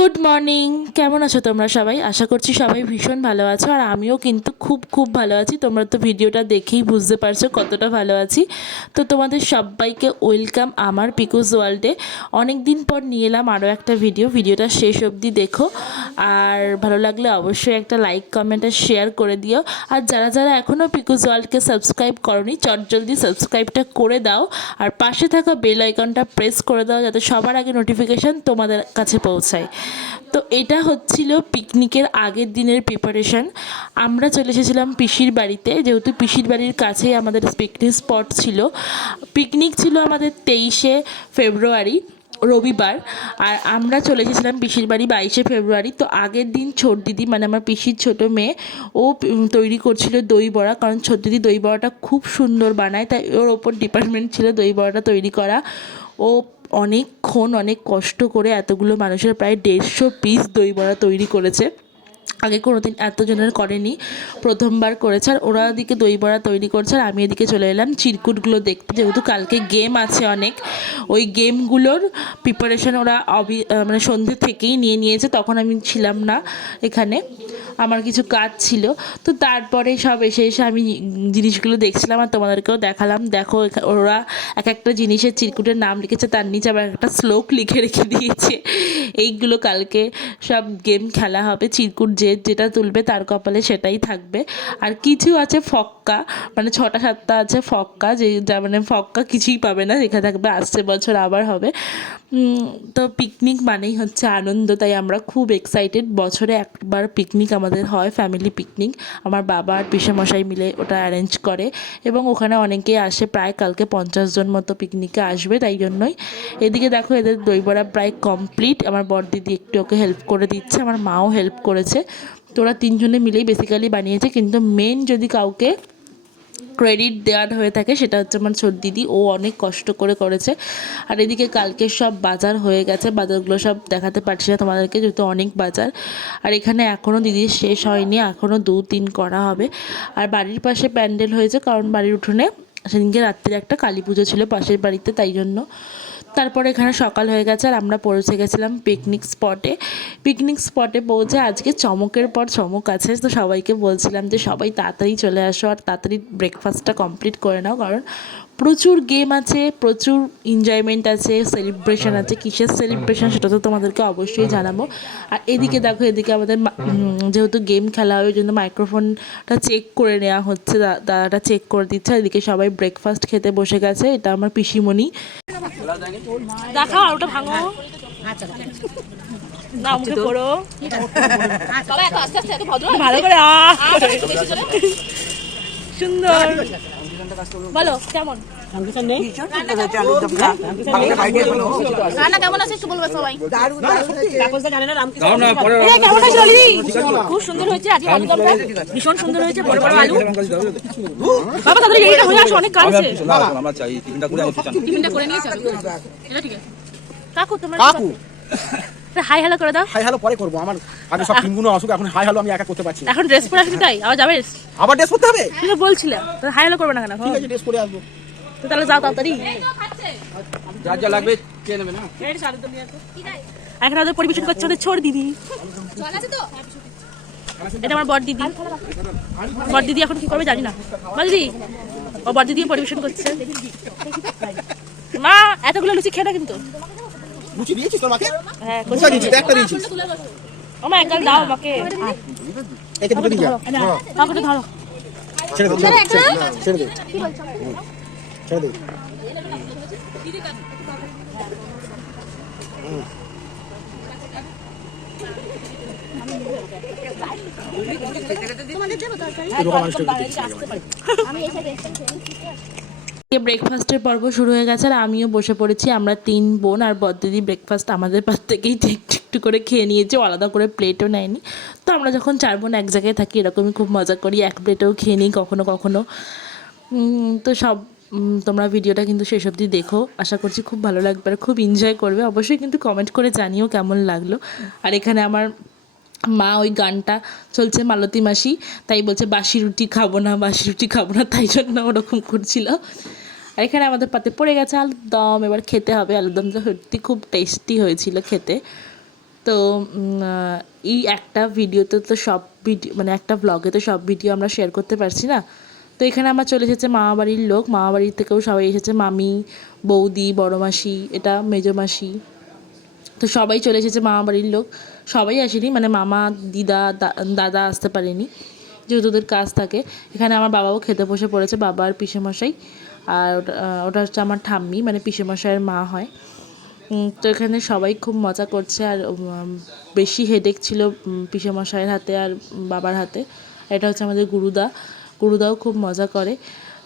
Good morning. কেমন আছো তোমরা সবাই? আশা করছি সবাই ভীষণ ভালো আছো, আর আমিও কিন্তু খুব খুব ভালো আছি। তোমরা তো ভিডিওটা দেখেই বুঝতে পারছো কতটা ভালো আছি। তো তোমাদের সবাইকে ওয়েলকাম আমার পিকুস ওয়ার্ল্ডে। অনেক দিন পর নিয়ে এলাম আরও একটা ভিডিওটা শেষ অবধি দেখো, আর ভালো লাগলে অবশ্যই একটা লাইক কমেন্ট আর শেয়ার করে দিও। আর যারা যারা এখনও পিকুস ওয়ার্ল্ডকে সাবস্ক্রাইব করোনি, চটজলদি সাবস্ক্রাইবটা করে দাও, আর পাশে থাকা বেল আইকনটা প্রেস করে দাও যাতে সবার আগে নোটিফিকেশান তোমাদের কাছে পৌঁছায়। তো এটা হচ্ছিল পিকনিকের আগের দিনের প্রিপারেশন। আমরা চলে এসেছিলাম পিসির বাড়িতে, যেহেতু পিসির বাড়ির কাছেই আমাদের পিকনিক স্পট ছিল। পিকনিক ছিল আমাদের 23শে ফেব্রুয়ারি, রবিবার। আর আমরা চলে এসেছিলাম পিসির বাড়ি 22শে ফেব্রুয়ারি। তো আগের দিন ছোট দিদি, মানে আমার পিসির ছোটো মেয়ে, ও তৈরি করছিল দই বড়া, কারণ ছোট দিদি দই বড়াটা খুব সুন্দর বানায়, তাই ওর ওপর ডিপার্টমেন্ট ছিল দই বড়াটা তৈরি করা। ও অনেকক্ষণ অনেক কষ্ট করে এতগুলো মানুষের প্রায় 150 পিস দই বড়া তৈরি করেছে। আগে কোনোদিন এতজনের করেনি, প্রথমবার করেছে। আর ওরা এদিকে দই বড়া তৈরি করছে, আর আমি এদিকে চলে এলাম চিরকুটগুলো দেখতে, যেহেতু কালকে গেম আছে অনেক। ওই গেমগুলোর প্রিপারেশান ওরা মানে সন্ধ্যে থেকেই নিয়েছে, তখন আমি ছিলাম না এখানে, আমার কিছু কাজ ছিল। তো তারপরে সব এসে আমি জিনিসগুলো দেখছিলাম আর তোমাদেরকেও দেখালাম। দেখো ওরা এক একটা জিনিসের চিরকুটের নাম লিখেছে, তার নিচে আবার একটা শ্লোক লিখে রেখে দিয়েছে। এইগুলো কালকে সব গেম খেলা হবে, চিরকুট যেটা তুলবে তার কপালে সেটাই থাকবে। আর কিছু আছে ফক্কা, মানে 6টা 7টা আছে ফক্কা, যা মানে ফক্কা কিছুই পাবে না, লেখা থাকবে আসছে বছর আবার হবে। তো পিকনিক মানেই হচ্ছে আনন্দ, তাই আমরা খুব এক্সাইটেড। বছরে একবার পিকনিক আমাদের হয়, ফ্যামিলি পিকনিক। আমার বাবা আর পিসেমশাই মিলে ওটা অ্যারেঞ্জ করে, এবং ওখানে অনেকেই আসে, প্রায় কালকে 50 জন মতো পিকনিকে আসবে, তাই জন্যই। এদিকে দেখো এদের দই বড়া প্রায় কমপ্লিট। আমার বড়দিদি একটু ওকে হেল্প করে দিচ্ছে, আমার মাও হেল্প করেছে। তো ওরা 3জনে মিলেই বেসিক্যালি বানিয়েছে, কিন্তু মেন যদি কাউকে ক্রেডিট দেওয়ার হয়ে থাকে সেটা হচ্ছে আমার ছোট দিদি, ও অনেক কষ্ট করে করেছে। আর এদিকে কালকে সব বাজার হয়ে গেছে, বাজারগুলো সব দেখাতে পারছি না তোমাদেরকে যেহেতু অনেক বাজার। আর এখানে এখনও দিদির শেষ হয়নি, এখনও 2-3 করা হবে। আর বাড়ির পাশে প্যান্ডেল হয়েছে, কারণ বাড়ির উঠোনে সেদিনকে রাত্রে একটা কালী পুজো ছিল পাশের বাড়িতে, তাই জন্য। তারপরে এখানে সকাল হয়ে গেছে, আর আমরা পৌঁছে গেছিলাম পিকনিক স্পটে পৌঁছে আজকে চমকের পর চমক আছে। তো সবাইকে বলছিলাম যে সবাই তাড়াতাড়ি চলে আসো আর তাড়াতাড়ি ব্রেকফাস্টটা কমপ্লিট করে নাও, কারণ প্রচুর গেম আছে, প্রচুর এনজয়মেন্ট আছে, সেলিব্রেশন আছে। কিসের সেলিব্রেশন সেটা তো তোমাদেরকে অবশ্যই জানাবো। আর এদিকে দেখো, এদিকে আমাদের যেহেতু গেম খেলা হয় ওই জন্য মাইক্রোফোনটা চেক করে নেওয়া হচ্ছে, দাদাটা চেক করে দিচ্ছে। এদিকে সবাই ব্রেকফাস্ট খেতে বসে গেছে। এটা আমার পিসিমণি। দেখাও আর ওটা ভাঙো না, মুখে পড়ো ভালো করে। সুন্দর, বলো কেমন? খুব সুন্দর হয়েছে আজকে আলুদমটা, ভীষণ সুন্দর হয়েছে, বড় বড় আলু। বাবা তাদের এইটা হয়ে আসে, অনেক কাজ আছে। টিফিনটা করে নিয়ে চলো, এটা ঠিক আছে। কাকু তোমার হাই হ্যালো করে দাও। হাই হ্যালো পরে করব, আমার আগে সব টিমগুলো আসুক, এখন হাই হ্যালো আমি একা করতে পারছি না। এখন ড্রেস পরে আসবি, তাই আবার যাবে? আবার ড্রেস করতে হবে? তুমি বলছিলে তো হাই হ্যালো করবে না কেন? ঠিক আছে, ড্রেস পরে আসবো। তো তাহলে যাও তাড়াতাড়ি, যা যা লাগবে কে নেবে না। এখন ওদের পরিবেশন করছে ওদের ছোট দিদি। এটা আমার বড় দিদি এখন কি করবে জানি না। বড় দিদি, ও বড় দিদি পরিবেশন করছে। মা এতগুলো লুচি খেয়ে না কিন্তু। লুচি দিয়েছিস তোর মাকে? হ্যাঁ কোথা দিয়েছিস? একটা দিয়েছিস? ওমা একদম দাও আমাকে। একে দুটো দিয়ে যা। আমাকে তো ধরো। ছেড়ে দে, ছেড়ে দে, ছেড়ে দে। ব্রেকফাস্টের পর্ব শুরু হয়ে গেছে, আর আমিও বসে পড়েছি। আমরা 3 বোন আর বড়দিদি ব্রেকফাস্ট আমাদের পাশ থেকেই একটু করে খেয়ে নিয়েছে, আলাদা করে প্লেটও নেয়নি। তো আমরা যখন 4 বোন এক জায়গায় থাকি এরকমই খুব মজা করি, এক প্লেটেও খেয়ে নিই কখনো কখনো। তো সব তোমরা ভিডিওটা কিন্তু শেষ অবধি দেখো, আশা করছি খুব ভালো লাগবে আর খুব এনজয় করবে। অবশ্যই কিন্তু কমেন্ট করে জানিও কেমন লাগলো। আর এখানে আমার মা ওই গানটা চলছে মালতী মাসি, তাই বলছে বাসি রুটি খাবো না, বাসি রুটি খাবো না, তাই জন্য ওরকম করছিল। আর এখানে আমাদের পাতে পড়ে গেছে আলুর দম, এবার খেতে হবে। আলুর দমটা সত্যি খুব টেস্টি হয়েছিল খেতে। তো এই একটা ভিডিওতে তো সব ভিডিও মানে একটা ব্লগে তো সব ভিডিও আমরা শেয়ার করতে পারছি না। তো এখানে আমার চলে এসেছে মামাবাড়ির লোক, মামাবাড়ির থেকেও সবাই এসেছে, মামি, বৌদি, বড় মাসি, এটা মেজো মাসি। তো সবাই চলে এসেছে মামাবাড়ির লোক, সবাই আসেনি, মানে মামা, দিদা, দাদা আসতে পারেনি যেহেতু ওদের কাজ থাকে। এখানে আমার বাবাও খেতে বসে পড়েছে, বাবা আর পিসেমশাই। আর ওটা হচ্ছে আমার ঠাম্মি, মানে পিসেমশাইয়ের মা হয়। তো এখানে সবাই খুব মজা করছে। আর বেশি হেডেক ছিল পিসেমশাইয়ের হাতে আর বাবার হাতে। এটা হচ্ছে আমাদের গুরুদাও খুব মজা করে।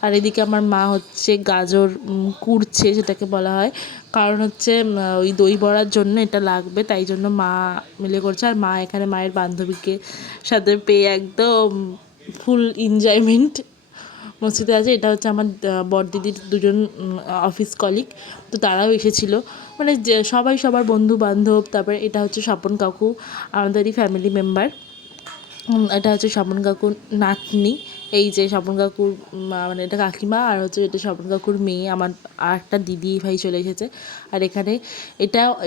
আর এদিকে আমার মা হচ্ছে গাজর কুড়ছে, যেটাকে বলা হয়, কারণ হচ্ছে ওই দই বড়ার জন্য এটা লাগবে, তাই জন্য মা মিলে করছে। আর মা এখানে মায়ের বান্ধবীকে সাথে পেয়ে একদম ফুল এনজয়মেন্ট মসজিদে আছে। এটা হচ্ছে আমার বড়দিদির দুজন অফিস কলিগ, তো তারাও এসেছিলো, মানে যে সবাই সবার বন্ধু বান্ধব। তারপরে এটা হচ্ছে স্বপন কাকু, আমাদেরই ফ্যামিলি মেম্বার। এটা হচ্ছে স্বপন কাকুর নাতনি, এই যে স্বপন কাকুর মানে এটা কাকিমা, আর হচ্ছে এটা স্বপন কাকুর মেয়ে, আমার আর একটা দিদি ভাই চলে এসেছে। আর এখানে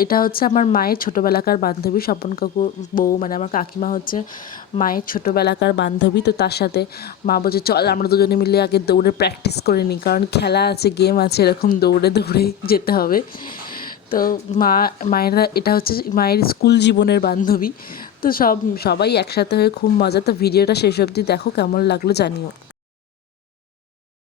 এটা হচ্ছে আমার মায়ের ছোটোবেলাকার বান্ধবী, স্বপন কাকুর বউ, মানে আমার কাকিমা হচ্ছে মায়ের ছোটোবেলাকার বান্ধবী। তো তার সাথে মা বলছে চল আমরা দুজনে মিলে আগে দৌড়ে প্র্যাকটিস করে নিই, কারণ খেলা আছে, গেম আছে, এরকম দৌড়ে দৌড়ে যেতে হবে। তো মায়েরা এটা হচ্ছে মায়ের স্কুল জীবনের বান্ধবী। তো সবাই একসাথে হয়ে খুব মজা। তো ভিডিওটা শেষ অবধি দেখো, কেমন লাগলো জানিও।